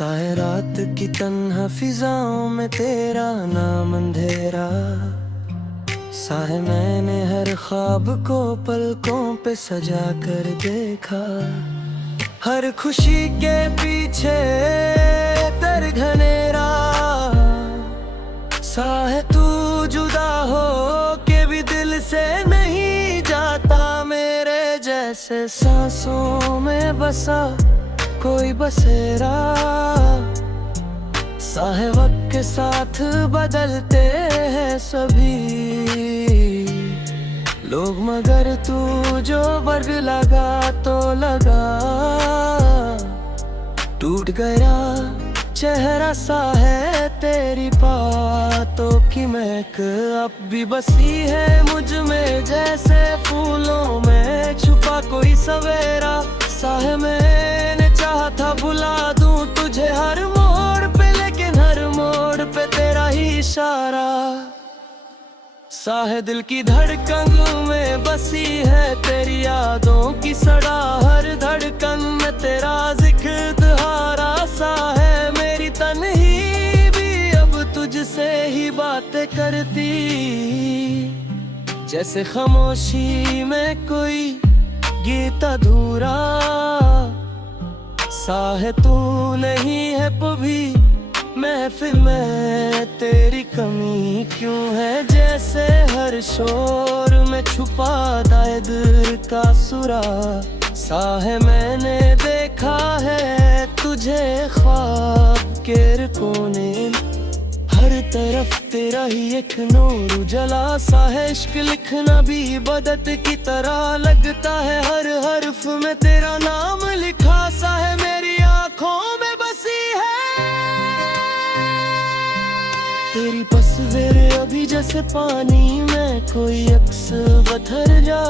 साए रात की तन्हा फिजाओं में तेरा नाम अंधेरा। साए मैंने हर ख्वाब को पलकों पे सजा कर देखा। हर खुशी के पीछे दर घनेरा। साए तू जुदा हो के भी दिल से नहीं जाता। मेरे जैसे सांसों में बसा कोई बसेरा। साए वक्त के साथ बदलते हैं सभी लोग, मगर तू जो वर्ग लगा तो लगा। टूट गया चेहरा सा है तेरी बातों की महक अब भी बसी है मुझ में, जैसे फूलों में छुपा कोई सवेरा। साए मैंने चाहा था भुला दूं तुझे हर मोड़ पे, लेकिन हर मोड़ पे तेरा ही इशारा। साए दिल की धड़कन में बसी है तेरी यादों की सड़ा, हर धड़कन में तेरा जिक्र दोहरा। साए मेरी तन्ही भी अब तुझसे ही बातें करती, जैसे खामोशी में कोई गीत अधूरा। साए तू नहीं है कभी महफिल में, तेरी कमी क्यों है जैसे हर शोर में छुपा दाए दिल का सुरा। साए मैंने देखा है तुझे ख्वाब के कोने, हर तरफ तेरा ही एक नूर उजला। सा है इश्क लिखना भी इबादत की तरह लगता है, हर हर्फ में तेरा नाम लिखा। सा है मेरी आंखों में बसी है तेरी तस्वीर अभी जैसे पानी में कोई अक्स बथर जा।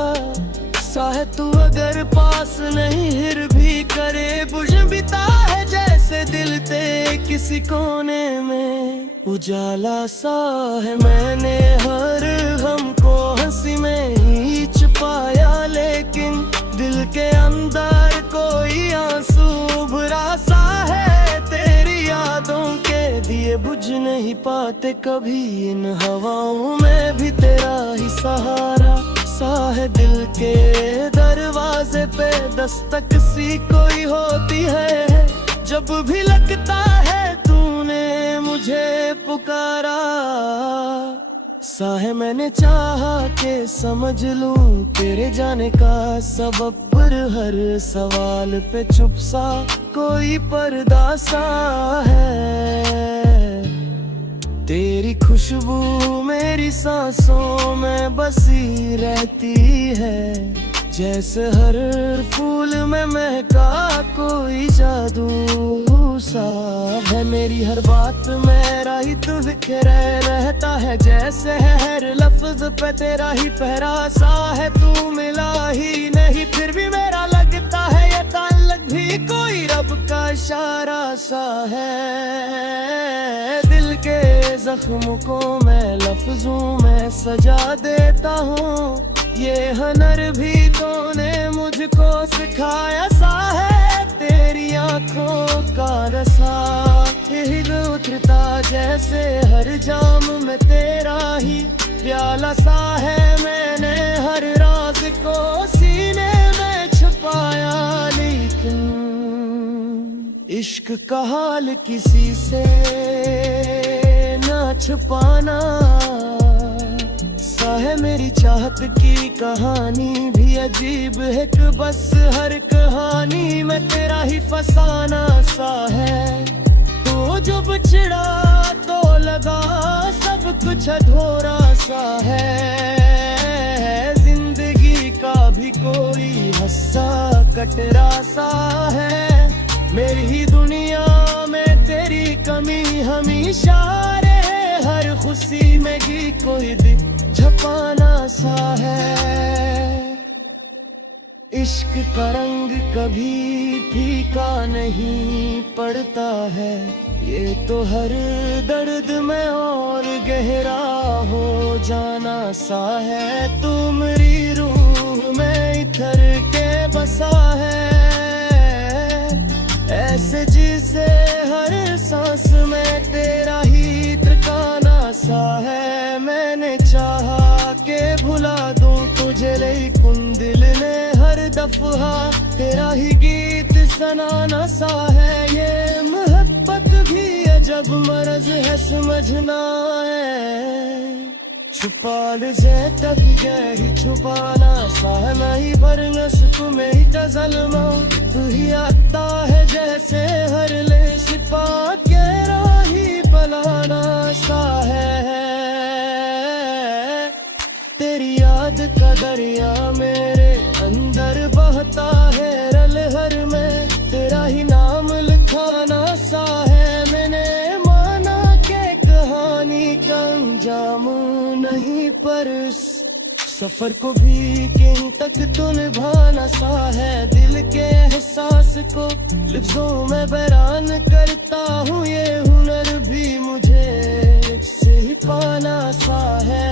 साए तू अगर पास नहीं हिर भी करे बुझ बिता है जैसे दिल ते किसी कोने में उजाला। सा है मैंने हर गम को हंसी में ही छुपाया, लेकिन दिल के अंदर कोई आंसू उभरा। सा है तेरी यादों के दिए बुझ नहीं पाते कभी, इन हवाओं में भी तेरा ही सहारा। सा है दिल के दरवाजे पे दस्तक सी कोई होती है, जब भी लगता है तूने मुझे पुकारा। साए मैंने चाहा के समझ लूं तेरे जाने का सबब, पर हर सवाल पे चुप सा कोई पर्दा सा है। तेरी खुशबू मेरी सांसों में बसी रहती है, जैसे हर फूल में महका कोई जादू सा है। मेरी हर बात मेरा ही तू बिखरे रहता है, जैसे है हर लफ्ज पे तेरा ही पहरा। सा है तू मिला ही नहीं फिर भी मेरा लगता है ये ताल्लुक भी कोई रब का इशारा। सा है दिल के जख्म को मैं लफ्जों में सजा देता हूँ, ये हुनर भी तूने मुझको सिखाया। सा है तेरी आंखों का रसा यही उतरता जैसे हर जाम में तेरा ही प्याला। सा है मैंने हर राज को सीने में छुपाया, लेकिन इश्क का हाल किसी से ना छुपाना। सा है मेरी चाहत की कहानी भी अजीब है कि बस हर कहानी में तेरा ही फसाना। सा है तो जो बिछड़ा तो लगा सब कुछ अधूरा। सा है जिंदगी का भी कोई हिस्सा कटरा। सा है मेरी ही दुनिया में तेरी कमी हमेशा रहे, हर खुशी में ही कोई दिख झपाना। सा है इश्क का रंग कभी फीका नहीं पड़ता है, ये तो हर दर्द में और गहरा हो जाना। सा है तू मेरी रूह में इतर के बसा है, ऐसे जिसे हर मुस्कुराना सा है ये मोहब्बत भी है जब मर्ज है समझना है छुपा ले तब यही छुपाना सा है नहीं भरना तुम्हें ही तजलमा तू ही आता है जैसे हर ले छिपा के राही पलाना सा है तेरी याद का दरिया मेरे अंदर बहता है रल हर में तेरा ही नाम लिखाना सा है मैंने माना के कहानी का अंजाम नहीं पर सफर को भी कहीं तक तो निभाना सा है दिल के एहसास को लफ्जों में बयान करता हूँ ये हुनर भी मुझे से ही पाना सा है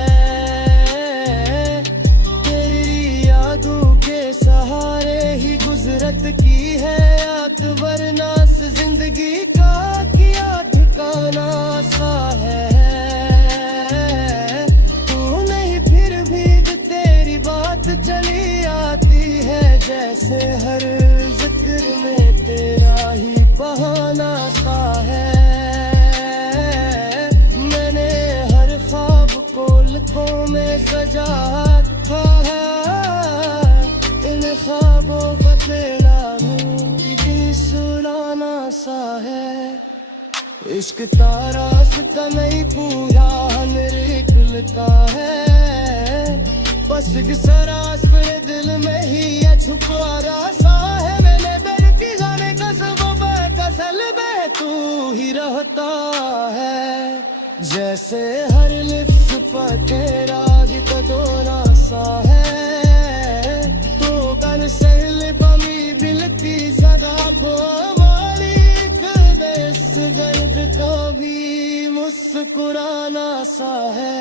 तेरी यादों के सहारे ही गुजरत की है याद वरना से जिंदगी का किया ठिकाना सा है चली आती है जैसे हर जिक्र में तेरा ही बहाना सा है मैंने हर ख्वाब को लखों में सजाता है इन ख्वाबों का तेरा भी सुनाना सा है इश्क तारा का नहीं पूरा मेरे का है बस सरास मेरे दिल में ही है छुपा सा है मैंने बेरती जाने कसबों में कसल में तू ही रहता है जैसे हर लिप्स पर तेरा ही तोरा सा है तो कल से लिपमी बिलती सदा वो मालिक देश गर्द को भी मुस्कुराना सा है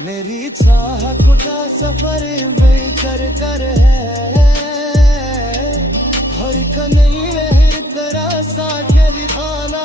मेरी चाह का सफर बेहतर कर है हर कन्हैया हर तरह सा के दिखाना